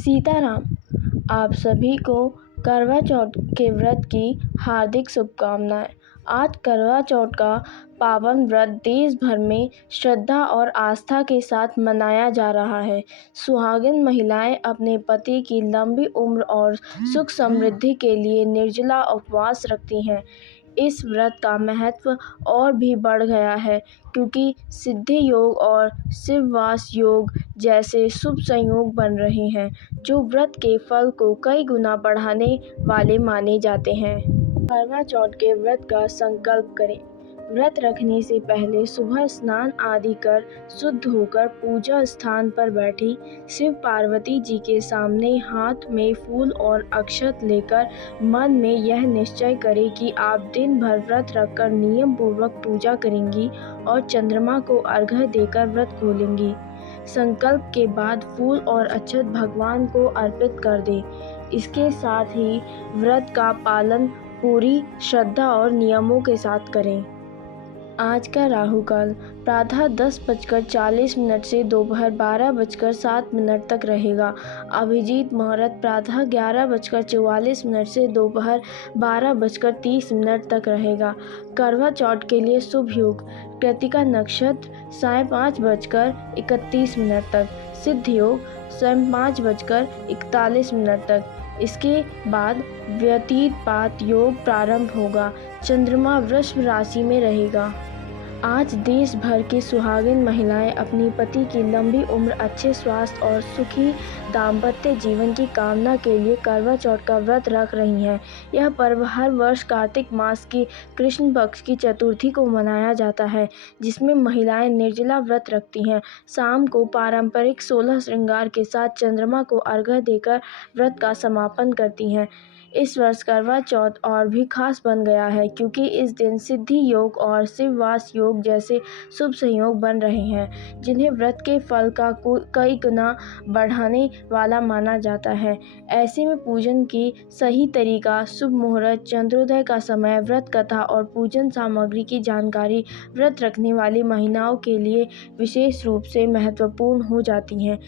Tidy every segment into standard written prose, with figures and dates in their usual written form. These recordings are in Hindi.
सीताराम। आप सभी को करवा चौथ के व्रत की हार्दिक शुभकामनाएं। आज करवा चौथ का पावन व्रत देश भर में श्रद्धा और आस्था के साथ मनाया जा रहा है। सुहागिन महिलाएं अपने पति की लंबी उम्र और सुख समृद्धि के लिए निर्जला उपवास रखती हैं। इस व्रत का महत्व और भी बढ़ गया है क्योंकि सिद्धि योग और शिववास योग जैसे शुभ संयोग बन रहे हैं, जो व्रत के फल को कई गुना बढ़ाने वाले माने जाते हैं। करवा चौथ के व्रत का संकल्प करें। व्रत रखने से पहले सुबह स्नान आदि कर शुद्ध होकर पूजा स्थान पर बैठी शिव पार्वती जी के सामने हाथ में फूल और अक्षत लेकर मन में यह निश्चय करें कि आप दिन भर व्रत रखकर नियम पूर्वक पूजा करेंगी और चंद्रमा को अर्घ्य देकर व्रत खोलेंगी। संकल्प के बाद फूल और अक्षत भगवान को अर्पित कर दें। इसके साथ ही व्रत का पालन पूरी श्रद्धा और नियमों के साथ करें। आज का राहु काल प्रातः 10:40 से दोपहर 12:07 तक रहेगा। अभिजीत मुहूर्त प्रातः 11:44 से दोपहर 12:30 तक रहेगा। करवा चौथ के लिए शुभ योग कृतिका नक्षत्र साय 5:31 तक, सिद्ध योग स्वयं 5:41 तक। इसके बाद व्यतीत योग प्रारंभ होगा। चंद्रमा वृषभ राशि में रहेगा। आज देश भर की सुहागिन महिलाएं अपनी पति की लंबी उम्र, अच्छे स्वास्थ्य और सुखी दाम्पत्य जीवन की कामना के लिए करवा चौथ का व्रत रख रही हैं। यह पर्व हर वर्ष कार्तिक मास की कृष्ण पक्ष की चतुर्थी को मनाया जाता है, जिसमें महिलाएं निर्जला व्रत रखती हैं। शाम को पारंपरिक 16 श्रृंगार के साथ चंद्रमा को अर्घ्य देकर व्रत का समापन करती हैं। इस वर्ष करवा चौथ और भी खास बन गया है क्योंकि इस दिन सिद्धि योग और शिववास योग जैसे शुभ संयोग बन रहे हैं, जिन्हें व्रत के फल का कई गुना बढ़ाने वाला माना जाता है। ऐसे में पूजन की सही तरीका, शुभ मुहूर्त, चंद्रोदय का समय, व्रत कथा और पूजन सामग्री की जानकारी व्रत रखने वाली महिलाओं के लिए विशेष रूप से महत्वपूर्ण हो जाती हैं।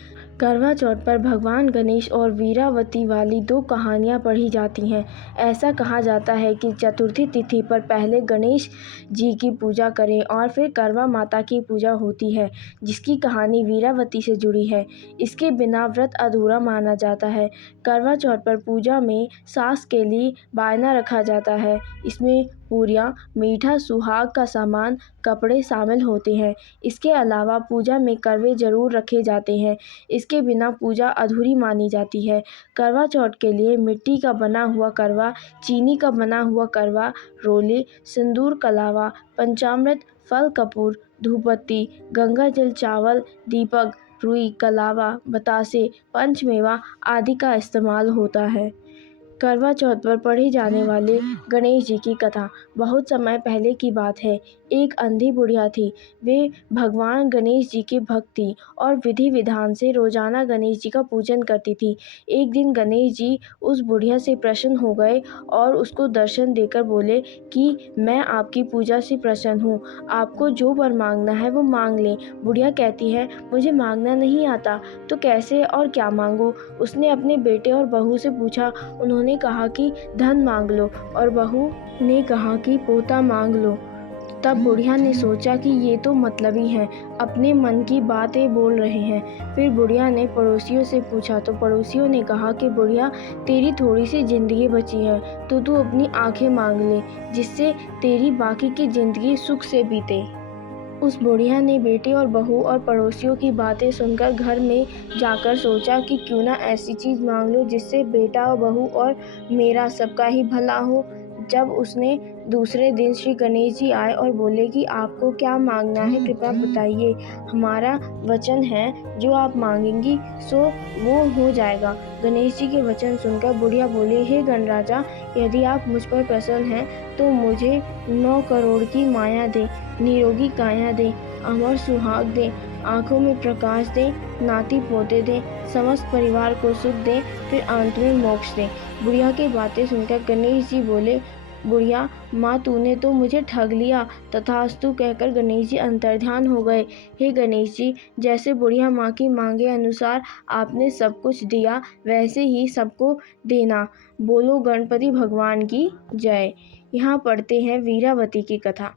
करवा चौथ पर भगवान गणेश और वीरावती वाली 2 कहानियाँ पढ़ी जाती हैं। ऐसा कहा जाता है कि चतुर्थी तिथि पर पहले गणेश जी की पूजा करें और फिर करवा माता की पूजा होती है, जिसकी कहानी वीरावती से जुड़ी है। इसके बिना व्रत अधूरा माना जाता है। करवा चौथ पर पूजा में सास के लिए बायना रखा जाता है। इसमें पूरियाँ, मीठा, सुहाग का सामान, कपड़े शामिल होते हैं। इसके अलावा पूजा में करवे जरूर रखे जाते हैं। इसके बिना पूजा अधूरी मानी जाती है। करवा चौथ के लिए मिट्टी का बना हुआ करवा, चीनी का बना हुआ करवा, रोले, सिंदूर, कलावा, पंचामृत, फल, कपूर, धूपबत्ती, गंगा जल, चावल, दीपक, रुई, कलावा, बतासे, पंचमेवा आदि का इस्तेमाल होता है। करवा चौथ पर पढ़ी जाने वाले गणेश जी की कथा बहुत समय पहले की बात है। एक अंधी बुढ़िया थी। वे भगवान गणेश जी की भक्त थी और विधि विधान से रोजाना गणेश जी का पूजन करती थी। एक दिन गणेश जी उस बुढ़िया से प्रसन्न हो गए और उसको दर्शन देकर बोले कि मैं आपकी पूजा से प्रसन्न हूँ, आपको जो वर मांगना है वो मांग लें। बुढ़िया कहती है, मुझे मांगना नहीं आता, तो कैसे और क्या मांगूं? उसने अपने बेटे और बहू से पूछा। उन्होंने कहा कि धन मांग लो और बहू ने कहा कि पोता मांग लो। तब बुढ़िया ने सोचा कि ये तो मतलबी हैं, अपने मन की बातें बोल रहे हैं। फिर बुढ़िया ने पड़ोसियों से पूछा तो पड़ोसियों ने कहा कि बुढ़िया, तेरी थोड़ी सी जिंदगी बची है, तो तू अपनी आंखें मांग ले, जिससे तेरी बाकी की जिंदगी सुख से बीते। उस बुढ़िया ने बेटे और बहू और पड़ोसियों की बातें सुनकर घर में जाकर सोचा कि क्यों ना ऐसी चीज़ मांग लो जिससे बेटा और बहू और मेरा सबका ही भला हो। जब उसने दूसरे दिन श्री गणेश जी आए और बोले कि आपको क्या मांगना है, कृपया बताइए, हमारा वचन है जो आप मांगेंगी सो वो हो जाएगा। गणेश जी के वचन सुनकर बुढ़िया बोली, हे गणराजा, यदि आप मुझ पर प्रसन्न हैं तो मुझे 9 करोड़ की माया दें, निरोगी काया दें, अमर सुहाग दें, आंखों में प्रकाश दें, नाती पोते दें, समस्त परिवार को सुख दें, फिर अंत में मोक्ष दें। बुढ़िया की बातें सुनकर गणेश जी बोले, बुढ़िया, माँ तूने तो मुझे ठग लिया। तथास्तु कहकर गणेश जी अंतर्ध्यान हो गए। हे गणेश जी, जैसे बुढ़िया माँ की मांगे अनुसार आपने सब कुछ दिया, वैसे ही सबको देना। बोलो गणपति भगवान की जय। यहाँ पढ़ते हैं वीरावती की कथा।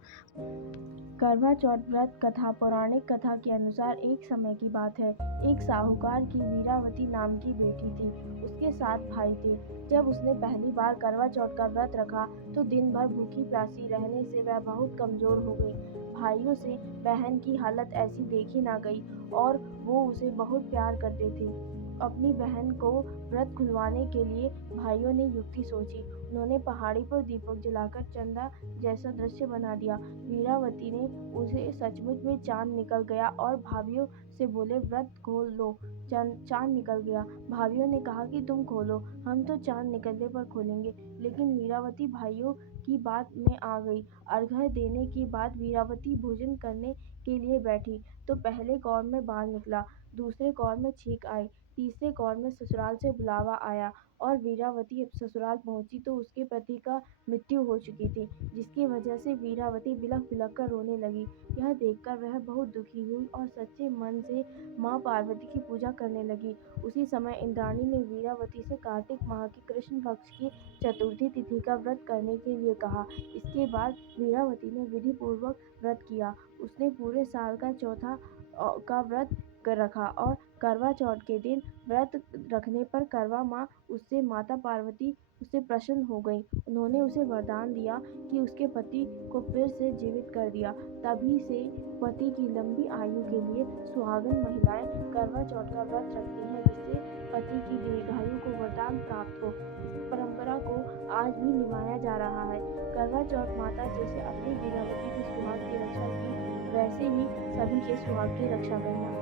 करवा चौथ व्रत कथा। पौराणिक कथा के अनुसार एक समय की बात है। एक साहूकार की वीरावती नाम की बेटी थी। उसके 7 भाई थे। जब उसने पहली बार करवा चौथ का व्रत रखा तो दिन भर भूखी प्यासी रहने से वह बहुत कमजोर हो गई। भाइयों से बहन की हालत ऐसी देखी ना गई और वो उसे बहुत प्यार करते थे। अपनी बहन को व्रत खुलवाने के लिए भाइयों ने युक्ति सोची। उन्होंने पहाड़ी पर दीपक जलाकर चंदा जैसा दृश्य बना दिया। वीरावती ने उसे सचमुच में चांद निकल गया और भाभियों से बोले, व्रत खोल लो। चांद निकल गया। भाभियों ने कहा कि तुम खोलो, हम तो चांद निकलने पर खोलेंगे। लेकिन वीरावती भाइयों की बात में आ गई। अर्घ्य देने के बाद वीरावती भोजन करने के लिए बैठी तो पहले कौर में बाल निकला, दूसरे कौर में छींक आई, तीसरे कौर में ससुराल से बुलावा आया और वीरावती ससुराल पहुंची तो उसके पति का मृत्यु हो चुकी थी, जिसकी वजह से वीरावती बिलख बिलख कर रोने लगी। यह देखकर वह बहुत दुखी हुई और सच्चे मन से माँ पार्वती की पूजा करने लगी। उसी समय इंद्राणी ने वीरावती से कार्तिक माह की कृष्ण पक्ष की चतुर्थी तिथि का व्रत करने के लिए कहा। इसके बाद वीरावती ने विधि पूर्वक व्रत किया। उसने पूरे साल का चौथा का व्रत रखा और करवा चौथ के दिन व्रत रखने पर करवा माँ उससे माता पार्वती उससे प्रसन्न हो गई। उन्होंने उसे वरदान दिया कि उसके पति को फिर से जीवित कर दिया। तभी से पति की लंबी आयु के लिए सुहागन महिलाएं करवा चौथ का व्रत रखती हैं, जिससे पति की दीर्घायु को वरदान प्राप्त हो। इस परंपरा को आज भी निभाया जा रहा है। करवा चौथ माता जैसे अपनी वीरावती के सुहाग की रक्षा की, वैसे ही सभी के सुहाग की रक्षा करना।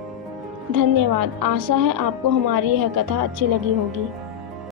धन्यवाद। आशा है आपको हमारी यह कथा अच्छी लगी होगी।